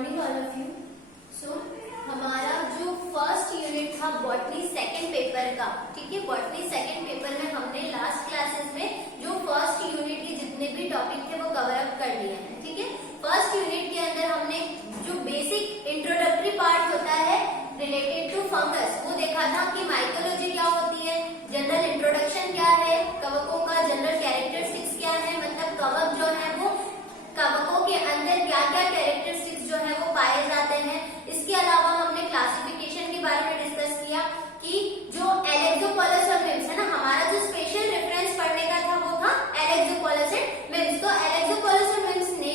Morning all of you. So हमारा जो first unit था बॉटनी सेकंड पेपर का, ठीक है, बॉटनी सेकंड पेपर में हमने लास्ट क्लासेस में जो फर्स्ट यूनिट के जितने भी टॉपिक थे वो कवर अप कर लिए हैं। ठीक है, फर्स्ट यूनिट के अंदर हमने जो बेसिक इंट्रोडक्टरी पार्ट होता है रिलेटेड टू फंगस वो देखा था कि माइकोलॉजी क्या होती है, जनरल इंट्रोडक्शन क्या है, कवकों का जनरल कैरेक्टरिस्टिक्स क्या है, मतलब कवक जो है वो कवकों के अंदर क्या क्या कैरेक्टरिस्टिक्स जो है वो पाए जाते हैं। इसके अलावा हमने क्लासिफिकेशन के बारे में डिस्कस किया कि जो एलेक्सोपोलस और मिम्स है ना, हमारा जो स्पेशल रेफरेंस पढ़ने का था वो था एलेक्सोपोलस एंड मिम्स। तो एलेक्सोपोलस और मिम्स ने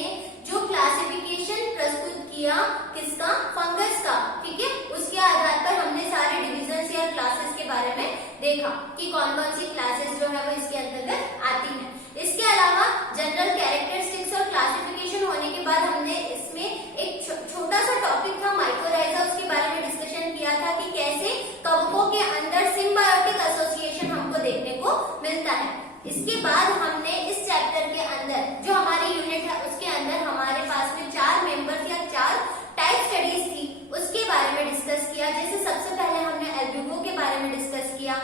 जो क्लासिफिकेशन प्रस्तुत किया किसका, फंगस का, ठीक है, उसके आधार पर हमने सारे डिविजन्स या क्लासेस के बारे में देखा कि कौन कौन सी क्लासेस जो है वो इसके अंतर्गत आती है। इसके अलावा जनरल कैरेक्टरिस्टिक्स और क्लासिफिकेशन होने के बाद हमने इसमें एक छोटा सा टॉपिक था माइकोराइजा, उसके बारे में डिस्कशन किया था कि कैसे कवकों के अंदर सिम्बायोटिक एसोसिएशन हमको देखने को मिलता है। इसके बाद हमने इस चैप्टर के अंदर जो हमारी यूनिट है उसके अंदर हमारे पास में 4 मेंबर्स या 4 टाइप स्टडीज थी, उसके बारे में डिस्कस किया। जैसे सबसे पहले हमने एल्ब्यूमो के बारे में डिस्कस किया,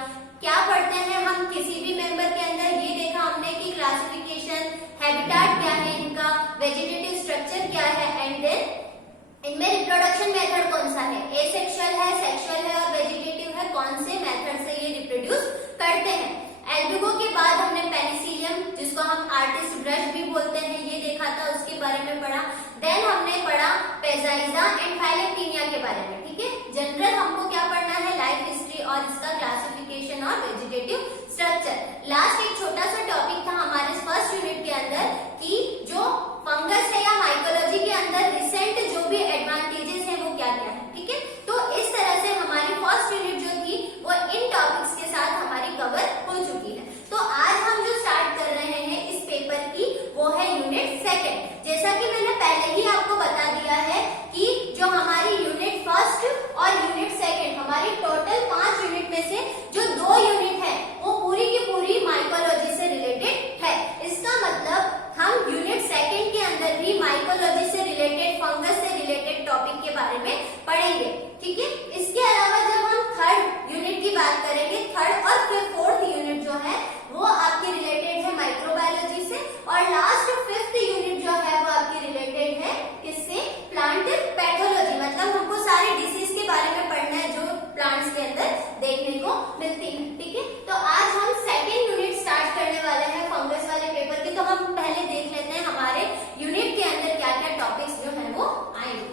क्या पढ़ते हैं हम किसी भी मेंबर के अंदर, ये देखा हमने कि क्लासिफिकेशन, हैबिटेट क्या है इनका, वेजिटेटिव स्ट्रक्चर क्या है, एंड देन इनमें रिप्रोडक्शन मेथड कौन सा है, एसेक्सुअल है, सेक्सुअल है और वेजिटेटिव है, कौन से मेथड से ये रिप्रोड्यूस करते हैं। एल्ब्यूमो के बाद हमने पेनिसिलियम, जिसको हम आर्टिस्ट ब्रश भी बोलते हैं, ये देखा था, उसके बारे में पढ़ा। देन हमने पढ़ा पेजाइजा एंड फाइलेक्टिनिया के बारे में। ठीक है, जनरल हमको क्या पढ़ना है, लाइफ हिस्ट्री और इसका क्लासिफिकेशन और वेजिटेटिव स्ट्रक्चर। लास्ट एक छोटा सा टॉपिक था हमारे फर्स्ट यूनिट के अंदर कि जो फंगस है या माइकोलॉजी के अंदर रिसेंट जो भी एडवांटेजेस है वो क्या क्या है। ठीक है, तो इस तरह से हमारी फर्स्ट यूनिट जो थी वो इन टॉपिक्स के साथ हमारी कवर हो चुकी है। तो आज हम जो स्टार्ट कर रहे हैं इस पेपर की वो है यूनिट सेकंड। जैसा कि मैंने पहले ही आपको बता दिया है कि जो हमारी यूनिट फर्स्ट और यूनिट सेकंड, हमारी टोटल 5 यूनिट में से जो 2 यूनिट है वो पूरी की पूरी माइकोलॉजी से रिलेटेड है। इसका मतलब हम यूनिट सेकंड के अंदर भी माइकोलॉजी से रिलेटेड, फंगस से रिलेटेड टॉपिक के बारे में पढ़ेंगे। ठीक है, इसके अलावा जब हम थर्ड यूनिट की बात करेंगे, थर्ड और फिर फोर्थ यूनिट जो है वो आपकी रिलेटेड है माइक्रोबायोलॉजी से, और लास्ट 5th यूनिट जो है वो आपकी रिलेटेड है किससे, प्लांट पैथोलॉजी, मतलब हमको सारे डिसीज के बारे में पढ़ना है जो प्लांट्स के अंदर देखने को मिलती है। ठीक है, तो आज हम सेकेंड यूनिट स्टार्ट करने वाले हैं फंगस वाले पेपर की। तो हम पहले देख लेते हैं हमारे यूनिट के अंदर क्या क्या टॉपिक्स जो है वो आएंगे।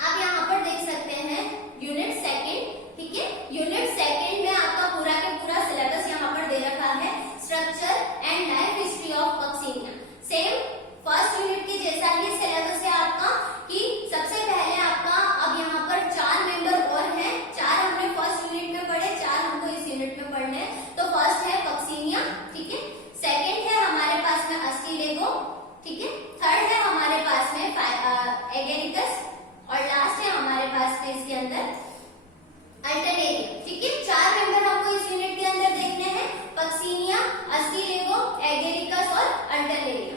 आप यहाँ पर देख सकते हैं यूनिट सेकेंड। ठीक है, यूनिट सेकेंड में आपका पूरा के पूरा सिलेबस यहाँ पर दे रखा है, structure and life history of Coccinia. Same first unit के जैसा ही सिलेबस है आपका कि सबसे पहले आपका अब यहाँ पर 4 मेंबर और हैं, 4 हमने फर्स्ट यूनिट में पढ़े, 4 हमको इस यूनिट में पढ़ने हैं। तो फर्स्ट है कॉक्सीनिया, ठीक है, सेकेंड है हमारे पास में अस्टिलेगो, ठीक है, थर्ड है हमारे पास में एगेरिकस और लास्ट है हमारे पास में इसके अंदर अल्टरनेरिया। ठीक है, 4 मेंबर हमको इस यूनिट के अंदर देखने हैं, कॉक्सीनिया, अस्टिलेगो, एगेरिकस और अल्टरनेरिया।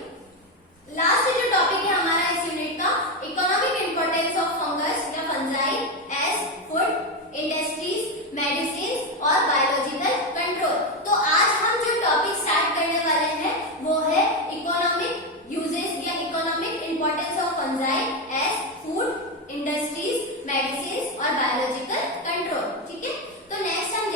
लास्ट जो टॉपिक है हमारा इस यूनिट का, इकोनॉमिक इंपोर्टेंस ऑफ फंगस या fungi as food, industries, medicine और बायोलॉजिकल कंट्रोल। तो आज हम जो टॉपिक स्टार्ट करने वाले हैं वो है इकोनॉमिक यूजेस या economic importance of fungi as food, industries, medicine और बायोलॉजिकल कंट्रोल। ठीक है, तो नेक्स्ट हम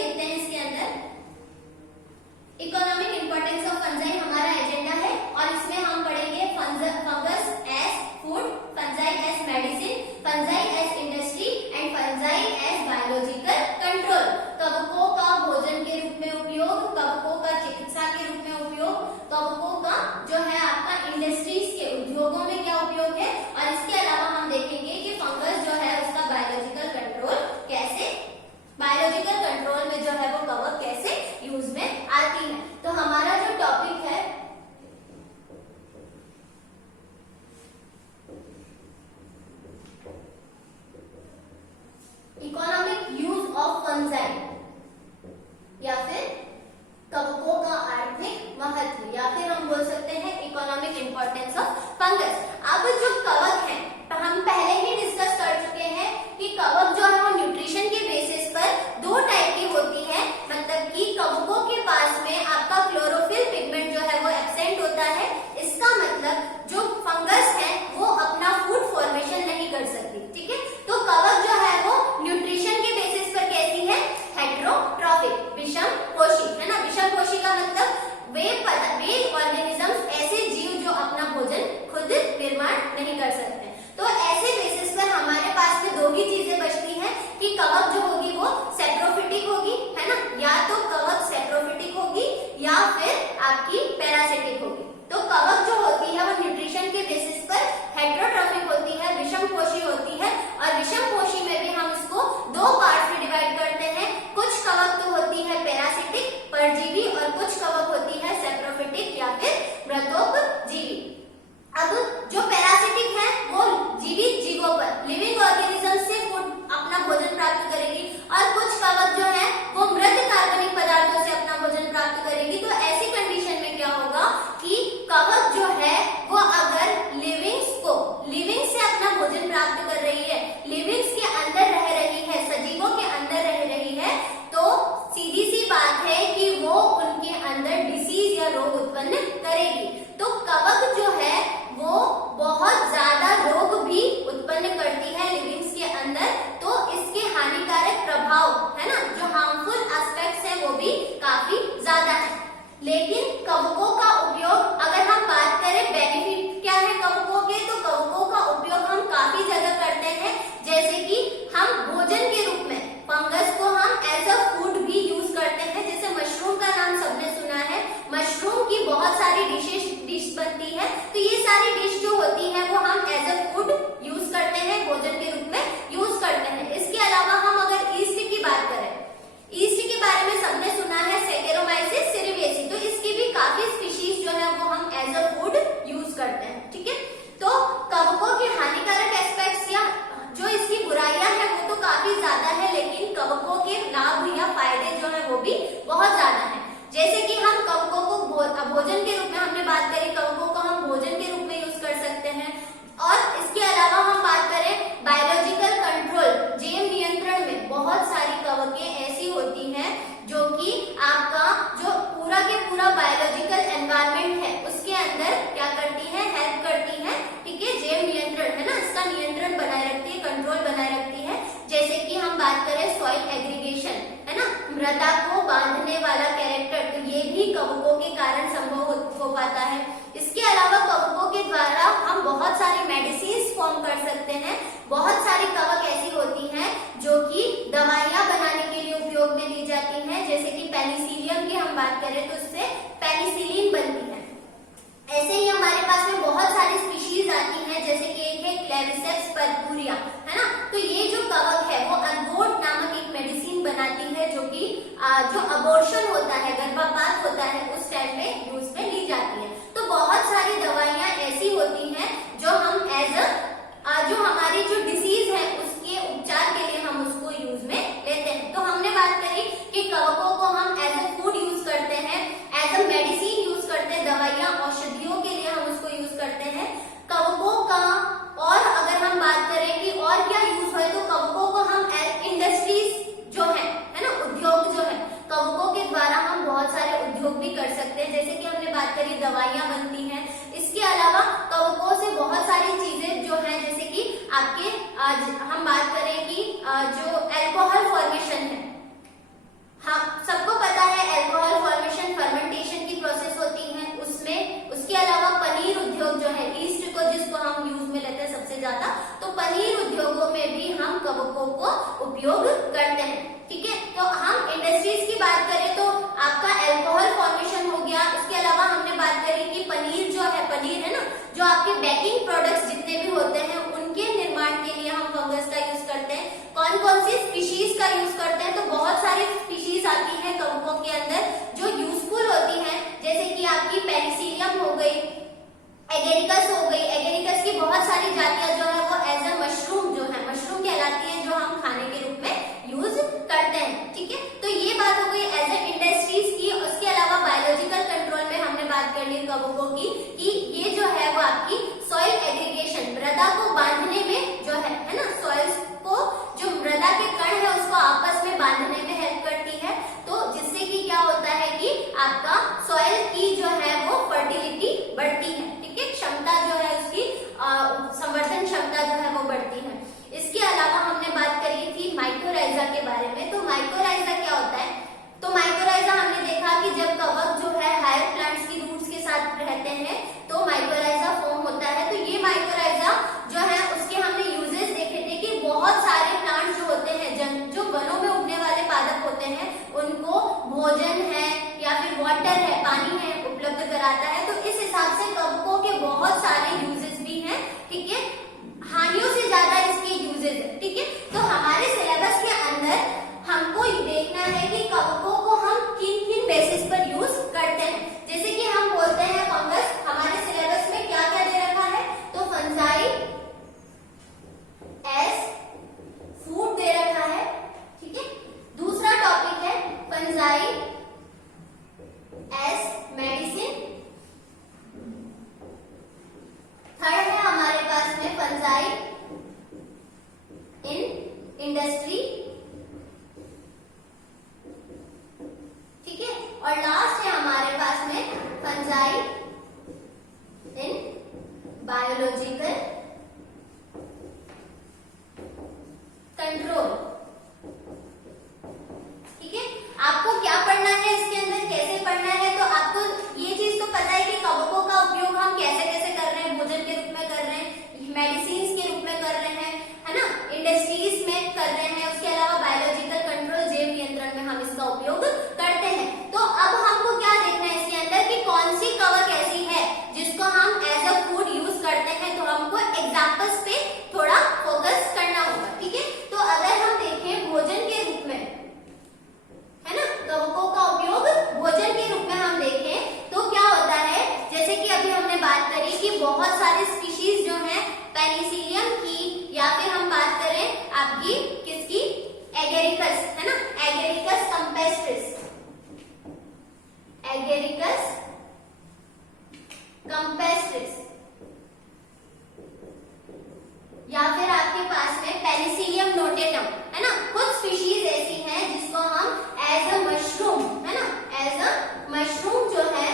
फॉर्म कर सकते हैं। बहुत सारी कवक ऐसी होती हैं जो कि दवाइयां बनाने के लिए उपयोग में ली जाती हैं, जैसे कि पेनिसिलियम की हम बात करें तो उससे पेनिसिलिन बनती है। ऐसे ही हमारे पास में बहुत सारी स्पीशीज आती हैं, जैसे कि एक है क्लेविसेप्स पर्पुरिया, है ना। तो ये जो कवक है वो अनगोट नामक एक मेडिसिन बनाती है, जो कि जो अबॉर्शन होता है, गर्भपात होता है, उस टाइम में यूज में ली जाती है। तो बहुत सारी दवाइयां ऐसी होती हैं जो हम एज जो हमारी जो डिसीज है उसके उपचार के लिए हम उसको यूज में लेते हैं। तो हमने बात करी कि कवकों को हम एज अ फूड यूज करते हैं, एज अ मेडिसिन यूज करते हैं, दवाइयां औषधियों के लिए हम उसको यूज करते हैं कवकों का। और अगर हम बात करें कि और क्या यूज है, तो कवकों को हम इंडस्ट्रीज जो है ना, उद्योग जो है, कवकों के द्वारा हम बहुत सारे उद्योग भी कर सकते हैं, जैसे कि हमने बात करी दवाइयां बनती हैं। इसके अलावा कवकों से बहुत सारी चीजें जो है, जैसे कि आपके हम बात करें कि जो अल्कोहल फॉर्मेशन है, हाँ सबको पता है अल्कोहल फॉर्मेशन फर्मेंटेशन की प्रोसेस होती है उसमें। उसके अलावा पनीर उद्योग जो है, ईस्ट को जिसको हम यूज में लेते हैं सबसे ज्यादा, तो पनीर उद्योगों में भी हम कवकों को उपयोग करते हैं, ठीक है। तो हम इंडस्ट्रीज की बात करें तो आपका अल्कोहल फॉर्मेशन हो गया। उसके अलावा हमने बात करी कि पनीर जो है, पनीर है ना, जो आपके बेकिंग प्रोडक्ट्स जितने भी होते हैं उनके निर्माण के लिए हम फंगस का यूज करते हैं। कौन कौन सी स्पीशीज का यूज करते हैं, तो बहुत सारी स्पीशीज आती है कवकों के अंदर जो यूजफुल होती हैं, जैसे कि आपकी पेनिसिलियम हो गई, एगेरिकस हो गई। एगेरिकस की बहुत सारी जातियां जो है वो एज अ मशरूम जो है, मशरूम कहलाती है, जो हम खाने के रूप में यूज करते हैं, ठीक है। तो ये बात हो गई एज ए इंडस्ट्रीज की। उसके अलावा बायोलॉजिकल कंट्रोल में हमने बात कर ली कवकों की कि ये जो है वो आपकी सॉइल एग्रीगेशन, मृदा को बांधने में जो है ना, सॉइल्स को, जो मृदा के कण है उसको आपस में बांधने में हेल्प करती है। तो जिससे कि क्या होता है कि आपका सॉइल की जो है वो फर्टिलिटी बढ़ती है, ठीक है, क्षमता जो है उसकी संवर्धन क्षमता जो है वो बढ़ती है। इसके अलावा हमने बात करी थी माइकोराइजा के बारे में। तो माइकोराइजा क्या होता है, तो माइकोराइजा हमने देखा कि जब कवक जो है हायर प्लांट्स की रूट्स के साथ रहते हैं तो माइकोराइजा फॉर्म होता है। तो ये माइकोराइजा जो है उसके हमने यूजेस देखे थे कि बहुत सारे प्लांट्स जो होते हैं, जो वनों में उगने वाले पादप होते हैं, उनको भोजन है या फिर वाटर है, पानी है, उपलब्ध कराता है। तो इस हिसाब से कवकों के बहुत सारे यूजेस भी हैं, ठीक है, हानियों से ज्यादा इसके यूजेस है, ठीक है। तो हमारे सिलेबस के अंदर हमको देखना है कि कवकों को हम किन किन बेसिस पर यूज करते हैं। जैसे कि हम बोलते हैं फंगस, हमारे सिलेबस में क्या क्या दे रखा है, तो फंजाई एज फूड दे रखा है, ठीक है। दूसरा टॉपिक है फंजाई एज मेडिसिन। थर्ड है हमारे पास में फंजाई इन इंडस्ट्री, ठीक है। और लास्ट है हमारे पास में फंजाई इन बायोलॉजिकल कंट्रोल, ठीक है। आपको क्या पढ़ना है इसके अंदर, कैसे पढ़ना है, तो आपको ये चीज तो पता है कि कवकों का उपयोग हम कैसे कैसे कर रहे हैं, भोजन के रूप में कर रहे हैं, मेडिसिन के रूप में कर रहे हैं, है ना, इंडस्ट्रीज में कर रहे हैं। उसके अलावा बायोलॉजिकल कंट्रोल, जैव नियंत्रण में हम इसका उपयोग करते हैं। तो अब हमको क्या देखना है इसके अंदर कि कौन सी कवक ऐसी है जिसको हम एज अ फूड यूज करते हैं। तो हमको एग्जाम्पल्स पे थोड़ा फोकस करना होगा, ठीक है। तो अगर हम देखें भोजन के रूप में, है ना, कवकों का उपयोग भोजन के रूप में हम देखें तो क्या होता है, जैसे कि अभी हमने बात करी कि बहुत सारे स्पीशीज जो हैं पेनिसिलियम की, या फिर हम बात करें आपकी किसकी, एगेरिकस, है ना, एगेरिकस कंपेस्ट्रिस, एगेरिकस कंपेस्ट्रिस, या फिर आपके पास में पेनिसिलियम नोटेटम, है ना। कुछ स्पीशीज ऐसी हैं जिसको हम एज अ मशरूम, है ना, एज अ मशरूम जो है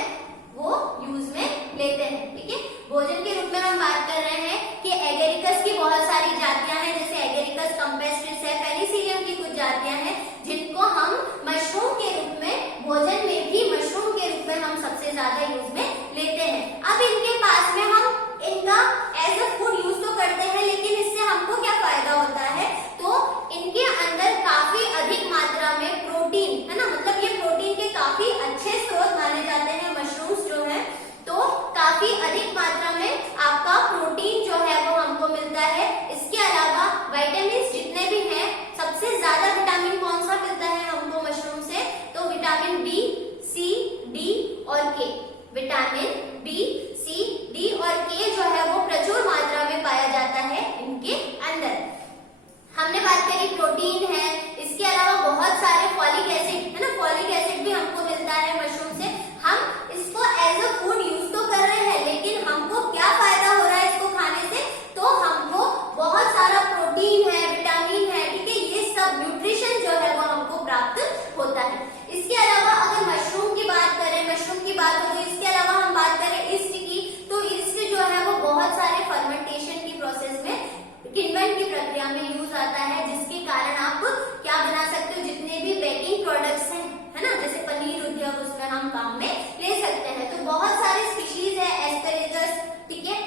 वो यूज में लेते हैं, ठीक है। भोजन के रूप में हम बात कर रहे हैं कि एगेरिकस की बहुत सारी जातियां हैं, जैसे एगेरिकस कंपेस्ट्रिस है, पेनिसिलियम की कुछ जातियां हैं जिनको हम मशरूम के रूप में, भोजन में भी मशरूम के रूप में हम सबसे ज्यादा यूज में लेते हैं। अब इनके पास में विटामिन जितने भी हैं, सबसे ज्यादा विटामिन कौन सा मिलता है हमको मशरूम से? तो विटामिन बी, सी, डी और के। विटामिन बी, सी, डी और के जो है वो प्रचुर मात्रा में पाया जाता है इनके अंदर। हमने बात करी प्रोटीन है, इसके अलावा बहुत सारे फॉलिक एसिड है ना, फॉलिक एसिड भी हमको मिलता है मशरूम से। हम इसको एज अ फूड यूज तो कर रहे हैं, लेकिन हमको क्या फायदा हो रहा है इसको खाने से? तो हमको बहुत सारा प्रोटीन है, विटामिन है, ठीक है, ये सब न्यूट्रिशन जो है वो हमको प्राप्त होता है। इसके अलावा अगर मशरूम की बात करें, मशरूम की बात हो, तो इसके अलावा हम बात करें ईस्ट की, तो ईस्ट जो है वो बहुत सारे फर्मेंटेशन की प्रोसेस में, किण्वन की प्रक्रिया में यूज आता है, जिसके कारण आप क्या बना सकते हो, जितने भी बेकिंग प्रोडक्ट्स हैं, है ना, जैसे पनीर उद्योग, उसमें हम काम में ले सकते हैं। तो बहुत सारे स्पीशीज है, एस्पेरेगस, ठीक है,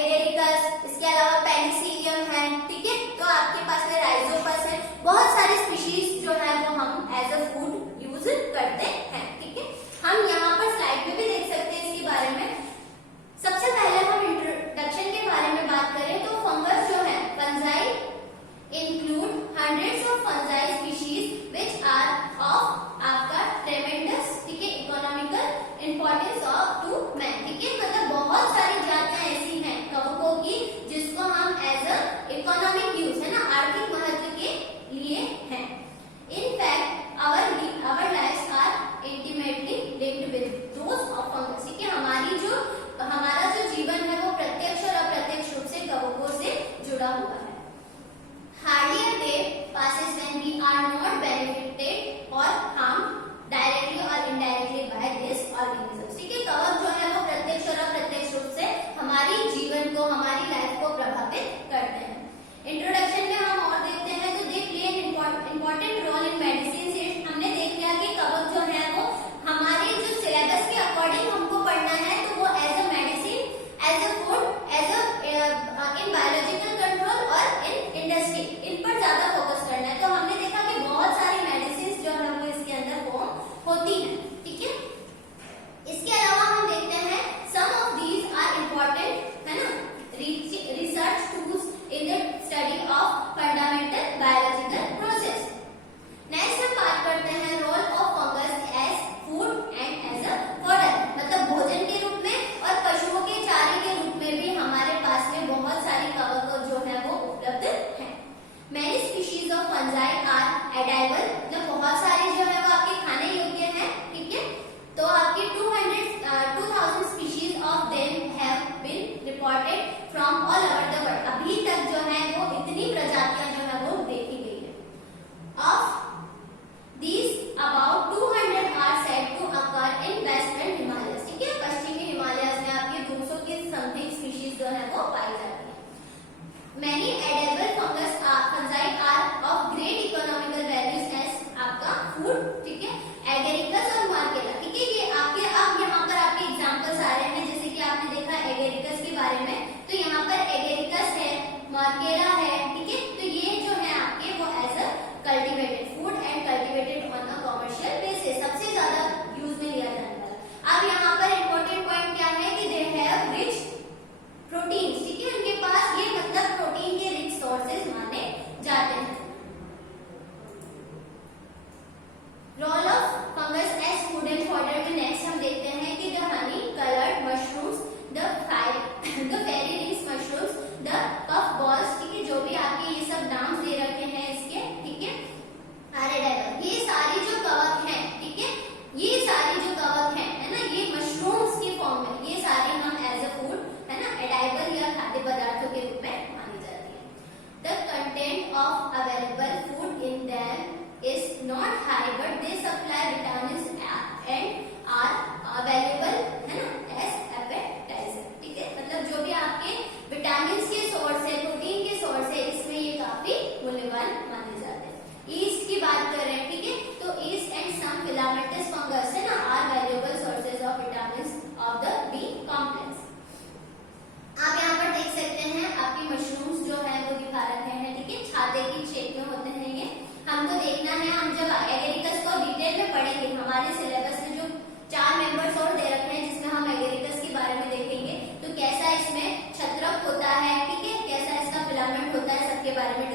एगेरिकस, इसके अलावा पेनिसिलियम है, ठीक है, तो आपके पास में राइजोपस है, बहुत सारे स्पीशीज जो है वो हम एज अ फूड यूज करते हैं, ठीक है। हम यहाँ पर स्लाइड में भी देख सकते हैं इसके बारे में। सबसे पहले हम इंट्रोडक्शन के बारे में बात करें तो फंगस जो है, fungi include hundreds of fungi species which are of आपका tremendous, ठीक है, economical importance of to man, ठीक है, मतलब बहुत सारी जातियां ऐसी हैं कवकों की जिसको हम एज अ इकोनॉमिक यूज, है ना, आर्थिक महत्व के लिए हैं। In fact our lives are intimately linked with those of fungus, ठीक है, हमारा जो जीवन है वो प्रत्यक्ष और अप्रत्यक्ष रूप से कवकों से जुड़ा हुआ है। Hardly a day passes when we are not benefited or harmed directly or indirectly by this organisms, ठीक है, कवक जो है वो प्रत्यक्ष और अप्रत्यक्ष रूप से हमारी जीवन को, हमारी लाइफ को प्रभावित करते हैं। इंट्रोडक्शन में हम और देखते हैं तो they play an important role in medicine. हमने देख लिया कि कवक जो है वो हमारे जो सिलेबस के अकॉर्डिंग हमको पढ़ना है, तो वो as a medicine, as a food, as a in biological control और इन इंडस्ट्री, इन पर ज्यादा फोकस करना है। तो हमने देखा कि बहुत सारी मेडिसिन जो है वो इसके अंदर फॉर्म होती है, ठीक है। इसके अलावा हम देखते हैं some of these are important, है ना, research tools in the study of fundamental biological process. Next हम बात करते हैं role of fungus as food and as a fodder, मतलब भोजन के रूप में और पशुओं के चारे के रूप में भी हमारे पास में बहुत सारी कवक जो है वो उपलब्ध है। Many species of fungi are edible, मतलब बहुत सारे जो है वो आपके खाने योग्य हैं, ठीक है। तो आपके 2000 species of them have been reported from all over the world। अभी तक जो है वो इतनी प्रजातियां जो है वो देखी गई है। Of these about 200 are said to occur in western Himalayas, ठीक है, पश्चिमी हिमालय में आपके 200 के समथिंग स्पीशीज जो है वो पाई जाती है। Many edible fungi are of great economical values as आपका फूड, ठीक है, एगेरिकस और मार्केला, ठीक है, ये आपके अब यहाँ पर आपके एग्जांपल्स आ रहे हैं, जैसे कि आपने देखा एगेरिकस के बारे में, तो यहाँ पर एगेरिकस है, मार्केला है, ठीक है, तो ये जो है आपके वो as a cultivated food and cultivated on a commercial basis, सबसे ज्यादा यूज में लिया जाने वाला। अब यहाँ पर इम्पोर्टेंट पॉइंट क्या है कि दे हैव रिच प्रोटीन्स, ठीक है, उनके पास ये मतलब प्रोटीन के रिच सोर्सेज माने जाते हैं। Role of fungus as food and fodder में नेक्स्ट हम देखते हैं कि the honey coloured mushrooms, the fairy rings mushrooms, the puff balls, ठीक है, जो भी आपके ये सब नाम दे रखे हैं इसके, ठीक है, ये सारी जो कवक हैं, ठीक है, ये सारी जो कवक हैं, है ना, ये मशरूम्स की फॉर्म में, ये सारी हम एज अ फूड, है ना, एडाइबल या खाद्य पदार्थों के रूप में मानी जाती है। The content of available food in them is not high but they supply vitamins and are available, है ना, as appetizer, ठीक है, मतलब जो भी आपके विटामिन के सोर्स है, प्रोटीन के सोर्स है, इसमें ये काफी मूल्यवान माने जाते हैं। ईस्ट की बात कर रहे हैं, ठीक है, तो yeast and some filamentous fungus है ना are valuable sources of vitamin of the B complex. आप यहाँ पर देख सकते हैं आपकी मशरूम्स जो है वो दिखा रखे हैं, ठीक है, छाते की शेप में होते हैं ये। हमको देखना है, हम जब एगेरिकस को डिटेल में पढ़ेंगे, हमारे सिलेबस में जो 4 मेंबर्स और दे रखे हैं जिसमें हम एगेरिकस के बारे में देखेंगे, तो कैसा इसमें छत्रक होता है, ठीक है, कैसा इसका फिलामेंट होता है, सबके बारे में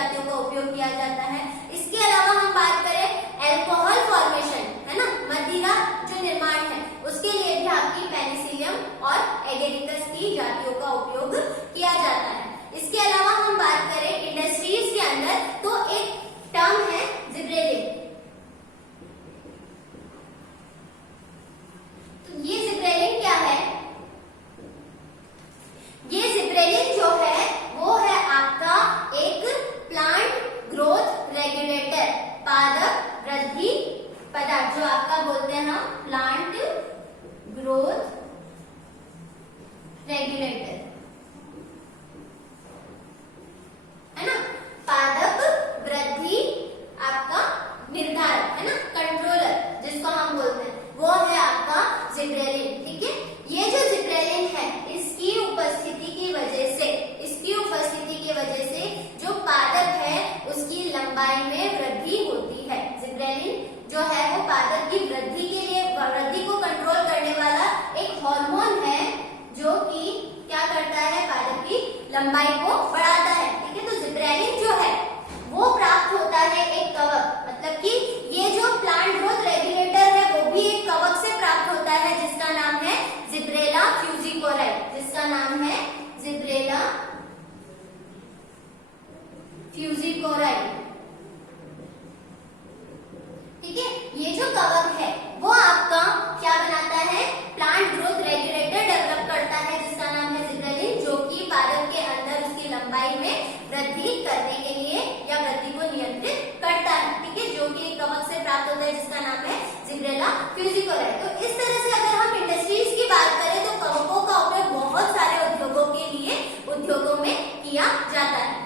जातियों का उपयोग किया जाता है। इसके अलावा हम बात करें एल्कोहल फॉर्मेशन, है ना, मदिरा जो निर्माण है, उसके लिए भी आपकी पेनिसिलियम और एगेरिकस की जातियों का उपयोग किया जाता है। इसके अलावा हम बात करें इंडस्ट्रीज के अंदर तो एक टर्म है जिब्रेलिन। तो ये जिब्रेलिन क्या है? ये जिब्रेलिन जो है वो है आपका एक प्लांट ग्रोथ रेगुलेटर, पादप वृद्धि पदार्थ, जो आपका बोलते हैं हम प्लांट ग्रोथ रेगुलेटर, है ना, पादप वृद्धि आपका निर्धारक, है ना, कंट्रोलर जिसको हम बोलते हैं, वो है आपका जिब्रेलिन। ठीक है, ये जो जिब्रेलिन है इसकी उपस्थिति की वजह से, जो पादप है उसकी लंबाई में वृद्धि होती है। जिब्रेलिन जो है वो पादप की वृद्धि के लिए, वृद्धि को कंट्रोल करने वाला एक हार्मोन है जो कि क्या करता है, पादप की लंबाई को बढ़ाता है। ठीक है, तो जिब्रेलिन जो है वो प्राप्त होता है एक कवक, मतलब कि ये जो प्लांट ग्रोथ रेगुलेटर है वो भी एक कवक से प्राप्त होता है जिसका नाम है जिब्रेला फ्यूजिकोराई, जिसका नाम है जिब्रेला फ्यूजिकोराई। ठीक है, ये जो कवक है वो आपका क्या बनाता है, प्लांट ग्रोथ रेगुलेटर डेवलप करता है जिसका नाम है जिब्रेलिन, जो कि पादप के अंदर उसकी लंबाई में वृद्धि करने के लिए या वृद्धि को नियंत्रित करता है। ठीक है, जो कि एक कवक से प्राप्त होता है जिसका नाम है जिब्रेला फ्यूजिकोराई। तो इस तरह से अगर हम इंडस्ट्रीज की बात करें तो कवकों का उपयोग बहुत सारे उद्योगों में किया जाता है।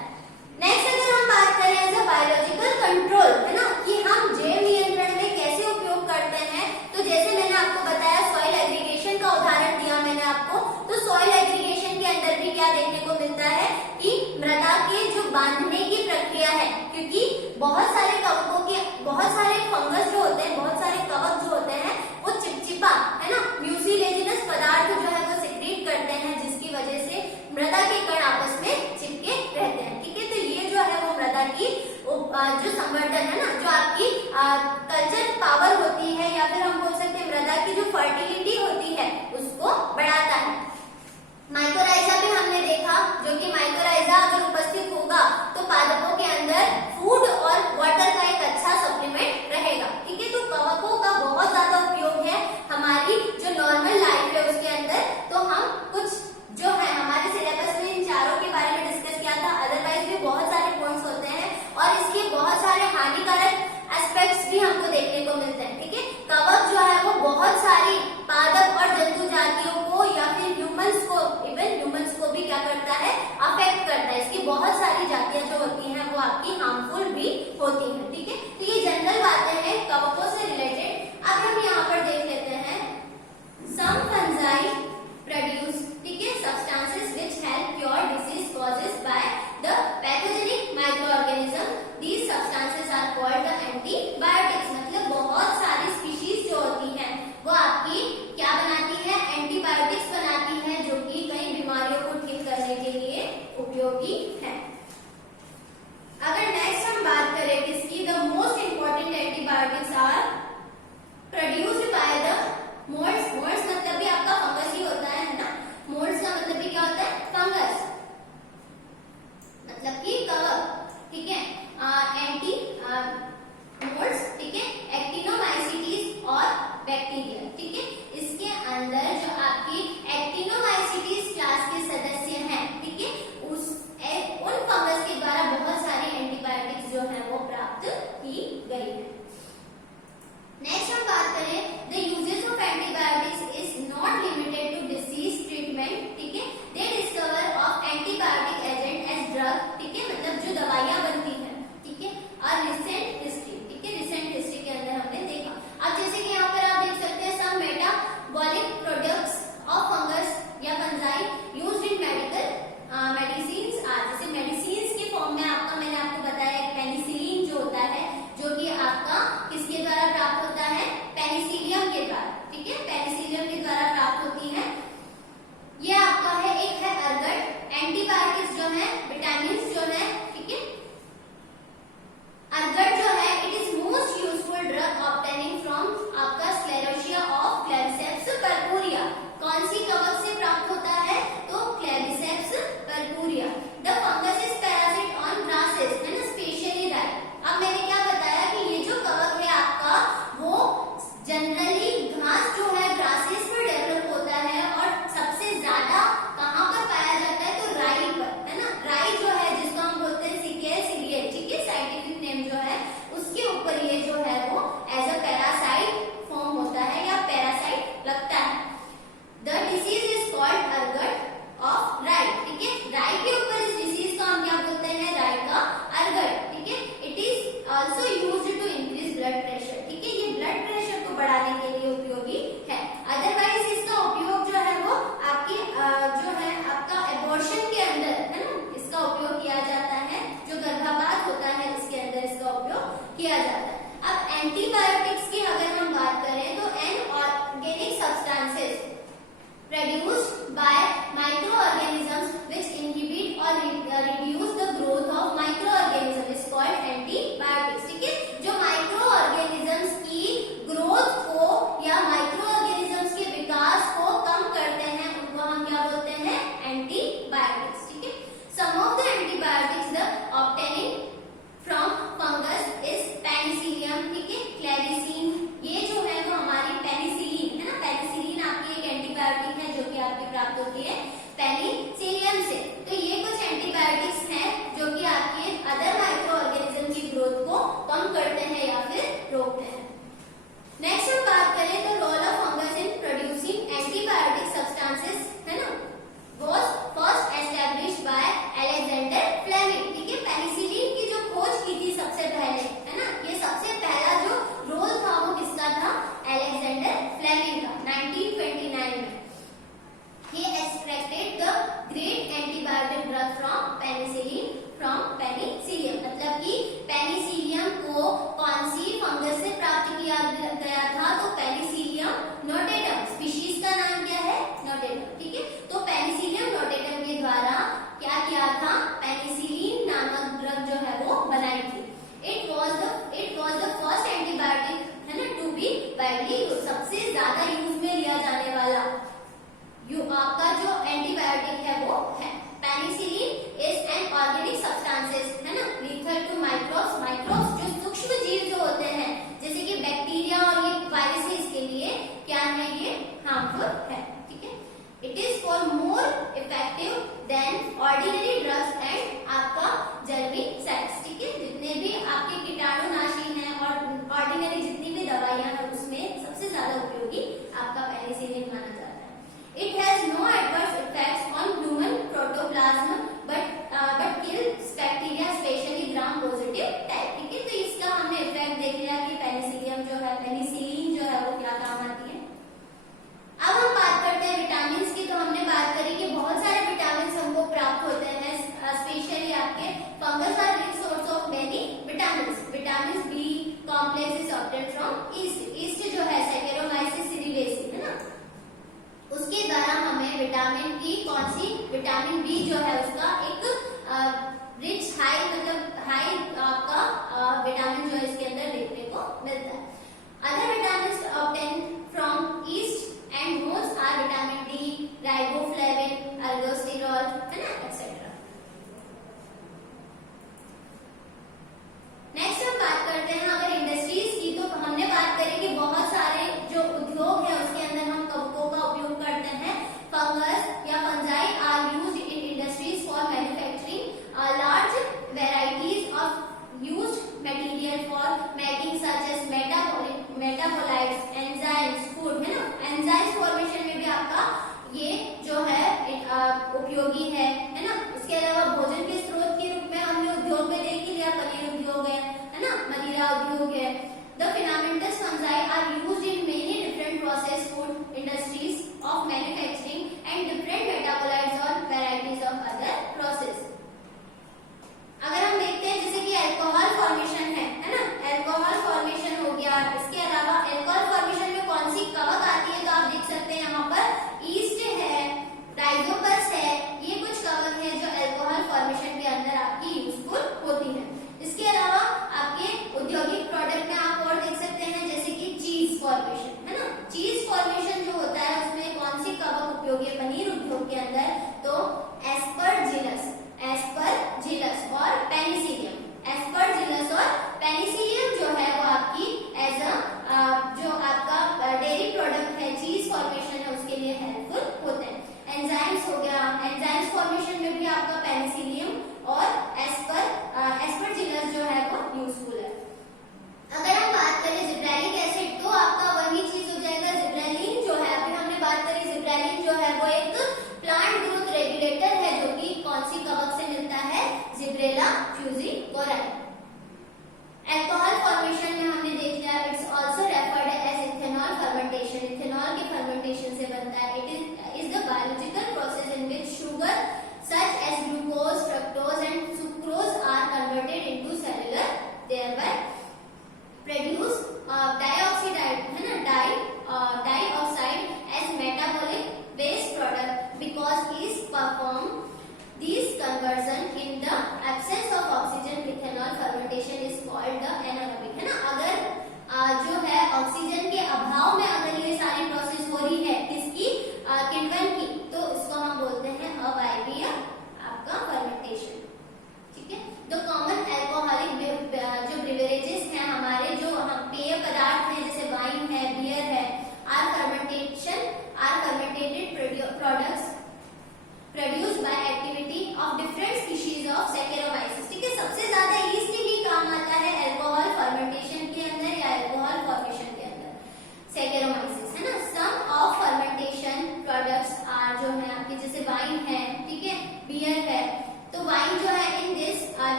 नेक्स्ट अगर हम बात करें एज अ बायोलॉजिकल कंट्रोल, है ना, कि हम जैव नियंत्रण में कैसे उपयोग करते हैं, तो जैसे मैंने आपको बताया सॉइल एग्रीगेशन का उदाहरण दिया मैंने आपको, तो सॉइल एग्रीगेशन के अंदर भी क्या देखने को मिलता है कि मृदा के जो बांधने की प्रक्रिया है, क्योंकि बहुत सारे कवकों के, बहुत सारे फंगस जो होते हैं, बहुत सारे कवक जो होते हैं वो चिपचिपा, है ना, म्यूसिलेजिनस पदार्थ जो है वो सिक्रीट करते हैं जिसकी वजह से मृदा के कण आपस में चिपके रहते हैं। ठीक है, तो ये जो है वो मृदा की जो संवर्धन है ना, जो आपकी कल्चर पावर होती है या फिर हम बोल सकते हैं मृदा की जो फर्टिलिटी होती है उसको बढ़ाता है। माइकोराइजा भी हमने देखा, जो कि माइकोराइजा अगर उपस्थित होगा तो पादपों के अंदर फूड और वाटर का एक अच्छा सप्लीमेंट रहेगा। ठीक है, तो कवकों का बहुत ज्यादा उपयोग है हमारी जो नॉर्मल लाइफ है उसके अंदर। तो हम कुछ जो है हमारे सिलेबस में इन चारों के बारे में डिस्कस किया था, अदरवाइज भी बहुत सारे पॉइंट्स होते हैं और इसके बहुत सारे हानिकारक एस्पेक्ट्स भी हमको देखने को मिलते हैं। ठीक है, कवक जो है वो बहुत सारी पादप और जंतु जातियों को या फिर ह्यूमंस को, इवन ह्यूमंस को भी क्या करता है, अफेक्ट करता है। इसकी बहुत सारी जातियां जो होती हैं वो आपकी हार्मफुल भी होती हैं। ठीक है, तो ये जनरल बातें हैं कवकों से रिलेटेड। अब हम यहाँ पर देख लेते हैं सम फंजाई प्रोड्यूस, ठीक है, substances which help cure disease causes by the pathogenic microorganism. These substances are called the antibiotics. मतलब बहुत सारी स्पीशीज जो होती हैं वो आपकी क्या बनाती है, एंटीबायोटिक्स बनाती है, जो कि कई बीमारियों को ठीक करने के लिए उपयोगी है। अगर नेक्स्ट हम बात करें किसकी, द किया जाता है। अब एंटीबायोटिक्स की अगर हम बात करें तो inorganic substances produced by microorganisms which inhibit or reduce the growth of microorganism is called antibiotics। ठीक है, जो माइक्रोऑर्गेनिजम्स की ग्रोथ को या माइक्रोऑर्गेनिजम्स के विकास को कम करते हैं उनको हम क्या बोलते हैं, एंटीबायोटिक्स। ठीक है, some of the antibiotics the obtaining from fungus is penicillium. ठीक है, क्लेरिसिन, ये जो है वो हमारी पेनिसिलिन है ना, पेनिसिलिन आपकी एक एंटीबायोटिक है जो कि आपकी प्राप्त होती है पेनिसिलियम से। तो ये कुछ एंटीबायोटिक्स हैं जो कि आपके अदर माइक्रो ऑर्गेनिज्म की ग्रोथ को कम करते हैं या फिर रोकते हैं। नेक्स्ट हम बात करें तो role of fungus in producing antibiotic substances है ना, was first established by Alexander Fleming. ठीक है, पेनिसिलिन की जो खोज की थी सबसे पहले है ना, ये सबसे पहला जो रोल था वो किसका था, अलेक्जेंडर फ्लेमिंग का 1929 में। He extracted the great antibiotic drug from penicillin from penicillium। मतलब कि पेनिसिलियम को कौन सी फंगस से प्राप्त किया गया था, तो पेनिसिलियम नोटेटम, स्पीशीज का नाम क्या है, नोटेटम। ठीक है, तो पेनिसिलियम नोटेटम के द्वारा क्या किया था, पेनिसिलिन नामक ड्रग जो है वो बनाई थी। It was the first antibiotic है ना टू बी वाइडली यूज्ड, सबसे ज्यादा यूज में लिया जाने वाला आपका जो एंटीबायोटिक है वो है। Penicillin is an organic substances है ना, लीथल टू माइक्रोब्स। माइक्रोब्स जो सूक्ष्म जीव जो होते हैं जैसे कि बैक्टीरिया और ये वायरसेस के लिए क्या है, ये हार्मफुल है। ठीक है, it is for more effective then ordinary drugs and आपका जर्मिसाइड्स। ठीक है, जितने भी आपके कीटाणुनाशी हैं और ऑर्डिनरी जितनी भी दवाइयां हैं उसमें सबसे ज्यादा उपयोगी आपका पेनिसिलिन माना जाता है। It has no adverse effects on human protoplasm but kills bacteria especially gram positive type। ठीक है, तो इसका हमने इफेक्ट देख लिया कि पेनिसिलियम जो है, पेनिसिलिन जो है वो क्या काम आती है। अब हम बात करते हैं विटामिन की। तो हमने बात करी कि बहुत सारे विटामिन हमको प्राप्त होते हैं, स्पेशली आपके fungus are rich source of many vitamin. Vitamin B complex is obtained from yeast. Yeast जो है सैकेरोमाइसिस सीरिलेसी है ना, उसके द्वारा हमें विटामिन की कौन सी, विटामिन बी जो है उसका एक रिच हाई मतलब हाई आपका विटामिन जो है इसके अंदर देखने को मिलता है। Other vitamin obtain from yeast and most are vitamin D, riboflavin, ergosterol है ना, एक्सेट्रा। नेक्स्ट हम बात करते हैं अगर इंडस्ट्रीज की। तो हमने बात करी कि बहुत सारे जो उद्योग है उसके अंदर हम कवकों का उपयोग करते हैं। फंगस या fungi are used in industries for manufacturing large varieties of used material for making such as metabolites, enzymes, food है ना। एंजाइम्स फॉर्मेशन में भी आपका ये जो है उपयोगी है ना। इसके अलावा भोजन के स्रोत के रूप में हमने उद्योग में देख लिया, पनीर उद्योग है ना, मदिरा उद्योग है। The filamentous fungi are used in many different processed food industries of manufacturing and different metabolites or varieties of other process। अगर हम देखते हैं जैसे कि अल्कोहल फॉर्मेशन है ना, अल्कोहल फॉर्मेशन हो गया। इसके अलावा अल्कोहल फॉर्मेशन में कौन सी कवक आती है, तो आप देख सकते हैं यहाँ पर ईस्ट है, राइजोपस है, ये कुछ कवक है जो अल्कोहल फॉर्मेशन के अंदर आपकी यूजफुल होती है। इसके अलावा आपके औद्योगिक प्रोडक्ट में आप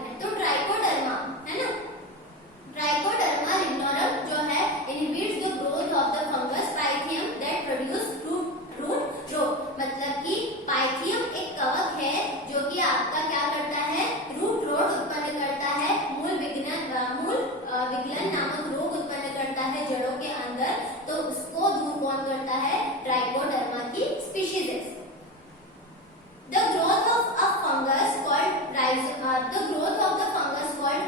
हैं। तो ट्राइकोडर्मा है ना, ट्राइकोडर्मा लिग्नोरम जो है inhibits the growth of the fungus Pythium that produce root rot. मतलब कि पाइथियम एक कवक है जो कि आपका क्या करता है, रूट रोड उत्पन्न करता है, मूल विगलन नामक रोग उत्पन्न करता है जड़ों के अंदर। तो उसको दूर कौन करता है, ट्राइकोडर्मा की स्पीशीज है। The growth of a fungus called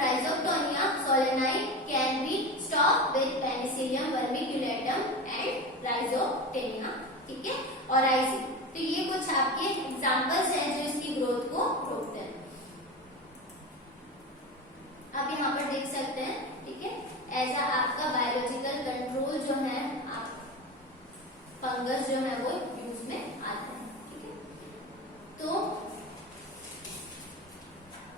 Rhizoctonia solani can be stopped with Penicillium vermiculatum and Rhizoctonia, ठीक है, और आइजी। तो ये कुछ आपके एग्जांपल्स हैं जो इसकी ग्रोथ को रोकते हैं। आप यहाँ पर देख सकते हैं, ठीक है, ऐसा आपका बायोलॉजिकल कंट्रोल जो है, आप फंगस जो है वो यूज में आते हैं, ठीक है। तो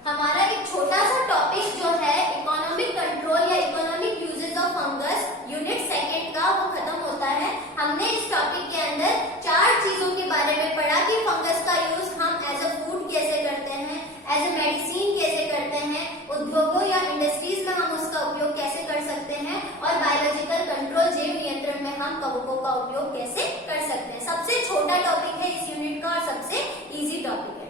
हमारा एक छोटा सा टॉपिक जो है इकोनॉमिक कंट्रोल या economic uses of fungus unit second का, वो खत्म होता है। हमने इस टॉपिक के अंदर 4 चीजों के बारे में पढ़ा कि फंगस का यूज हम एज अ फूड कैसे करते हैं, एज अ मेडिसिन कैसे करते हैं, उद्योगों या इंडस्ट्रीज में हम उसका उपयोग कैसे कर सकते हैं, और बायोलॉजिकल कंट्रोल जैव नियंत्रण में हम कवकों का उपयोग कैसे कर सकते हैं। सबसे छोटा टॉपिक है इस यूनिट का और सबसे इजी टॉपिक है।